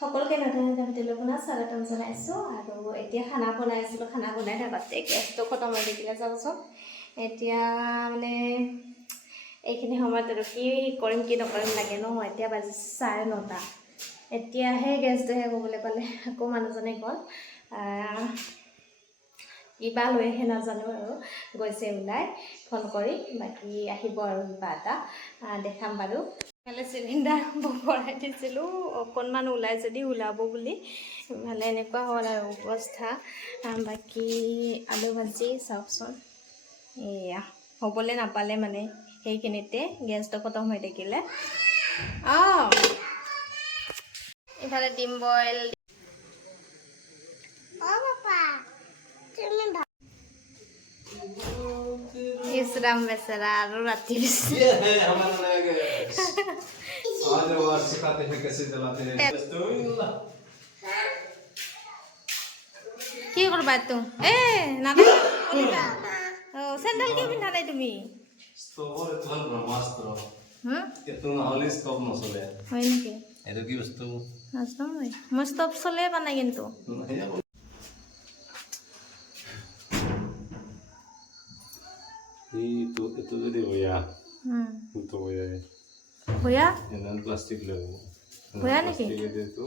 সকলোকে নতুন এটা ভিডিঅ'লৈ স্বাগতম জনাইছোঁ আৰু এতিয়া খানা বনাই আছিলোঁ খানা বনাই থাকোঁতে গেছটো খতম হৈ থাকিলে যাওঁচোন এতিয়া মানে এইখিনি সময়ত আৰু কি কৰিম কি নকৰিম লাগে ন এতিয়া বাজি 9:30 এতিয়াহে গেছটো শেষ হ'বলৈ পালে আকৌ মানুহজনে গ'ল কিবা লৈ আহে নাজানো আৰু গৈছে ওলাই ফোন কৰি বাকী আহিব আৰু কিবা এটা দেখাম বাৰু ভালে চিলিণ্ডাৰ ভৰাই দিছিলোঁ অকণমান ওলাই যদি ওলাব বুলি ভালে এনেকুৱা হ'ল আৰু অৱস্থা বাকী আলু ভাজি চাওকচোন এয়া হ'বলৈ নাপালে মানে সেইখিনিতে গেছটো খতম হৈ থাকিলে ইফালে ডিম বইল ইছৰাম বেচেৰা আৰু ৰাতি आज वो सिखाते हैं कैसे जलाते हैं কি কৰবা তো নালাগে চেণ্ডেল কিয় পিন্ধা নাই তুমি স্তবৰ এটা ব্ৰহ্মাস্ত্ৰ এটো নহলে স্তব নচলে হয় নেকি এটো কি বস্তু নাজানো মই ষ্টপ চলে পা নাই কিন্তু itu jadi hoya itu hoya hoya enan plastik lo hoya niki itu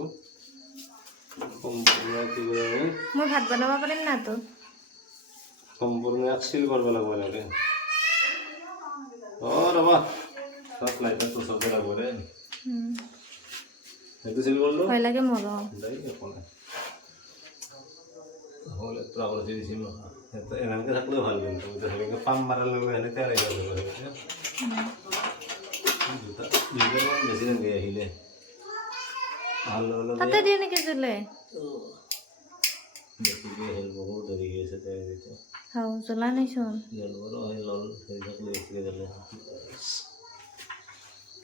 সম্পূর্ণ কি করে মই ভাত বনাব পাৰিম না তো সম্পূর্ণ আকশিল করব লাগবে রে ও রবা সব লাইটার তো সব লাগবে রে এতো সিল করলো ভয় লাগে মোর দাই এখন হলে তো আবার দিছি মা এতো এনাকে থাকলে ভালো কিন্তু তাহলে পাম মারার লাগে এনে তেল যাবে জুতা নিজের মন বেশি না গিয়ে হিলে ভালো হলো তাতে দিয়ে নাকি জলে বেশি গিয়ে হেল বহুত দেরি গেছে তাই দিতে হাও জ্বলা নাই চোন জল বড় হয় লল সেই থাকলে বেশি গেলে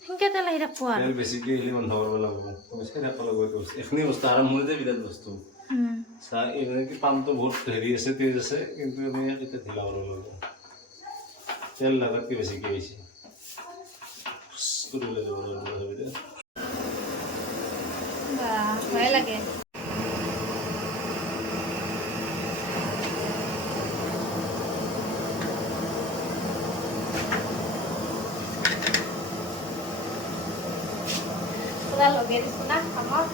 হিংকে তেল আহি রাখবো আর তেল বেশি গিয়ে হিলে বন্ধ করব লাগবো তুমি সেটা কল গই তো এখনি বস্তু আরম্ভ হইতে বিরাট বস্তু সা এনে কি পাম তো বহুত হেরি আছে তেজ আছে কিন্তু আমি এটা ঢিলা করব লাগবো তেল লাগাত কি বেশি কি হইছে স্কুলে যাব লাগবে বা ভয় লাগে পুরা লগে দিছো না আমার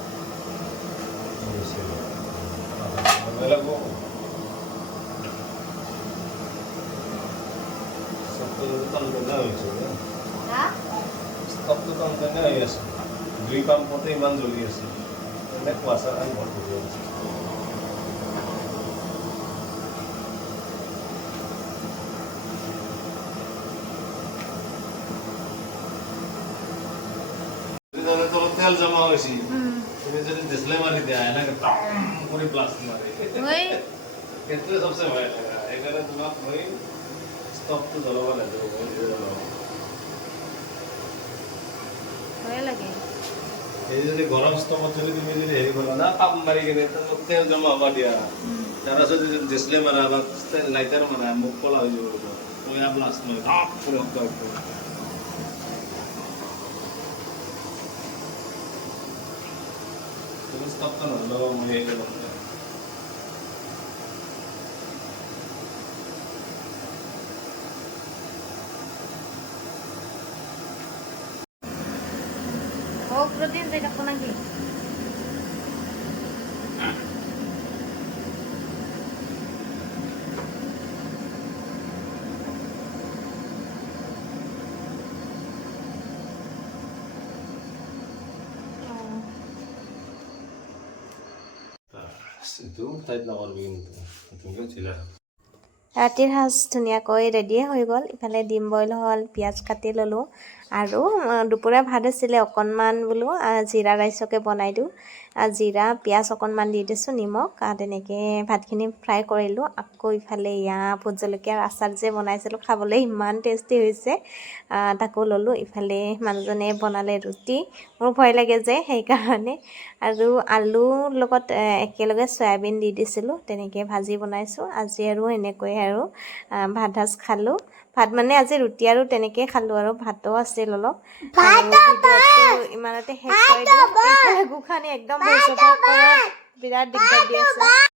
লাগবো সব তো তন্ত্র না হয়েছে হ্যাঁ সব তো তন্ত্র না হয়ে আছে দুই পাম্প মতো ইমান জ্বলি আছে অনেক কুয়াশা আর ভরপুর হয়ে আছে তেল জমা হয়েছি তুমি যদি ডিসপ্লে মারি দেয় না पूरी प्लास्टिक मारे ওই कितने सबसे भय लगा এখানে তোমার ওই স্টপ তো জ্বলাবা না দেবো ভয় লাগে এই যদি গরম স্টপত যদি তুমি যদি হেৰি কৰা না পাম মাৰি কিনে তো তেল জমা হবা দিয়া তারা যদি ডিসপ্লে মারা বা লাইটার মারা মুখ কলা হয়ে যাব ওই ব্লাস্ট নয় ধাপ করে হত্যা করবে তুমি স্টপ তো না বাবা মই এটা বলতে ও প্রতিদিন যাই রাখো নাকি itu টাইট নকৰবি কিন্তু তুমি চিলা ৰাতিৰ সাজ ধুনীয়াকৈ ৰেডিয়ে হৈ গ'ল ইফালে ডিম বইল হ'ল পিঁয়াজ কাটি ল'লোঁ আৰু দুপৰীয়া ভাত আছিলে অকণমান বোলো জিৰা ৰাইচকে বনাই দিওঁ জিৰা পিঁয়াজ অকণমান দি দিছোঁ নিমখ তেনেকৈ ভাতখিনি ফ্ৰাই কৰিলোঁ আকৌ ইফালে ভোট জলকীয়াৰ আচাৰ যে বনাইছিলোঁ খাবলৈ ইমান টেষ্টি হৈছে তাকো ল'লোঁ ইফালে মানুহজনে বনালে ৰুটি মোৰ ভয় লাগে যে সেইকাৰণে আৰু আলুৰ লগত একেলগে চয়াবিন দি দিছিলোঁ তেনেকৈ ভাজি বনাইছোঁ আজি আৰু এনেকৈ আৰু ভাত সাজ খালোঁ ভাত মানে আজি ৰুটি আৰু তেনেকৈ খালোঁ আৰু ভাতো আছিল অলপ ভিডিঅ'টো ইমানতে শেষ কৰি দিওঁ গোসাঁনী একদম ভইচ অভাৰ কৰাত বিৰাট দিগদাৰ দি আছে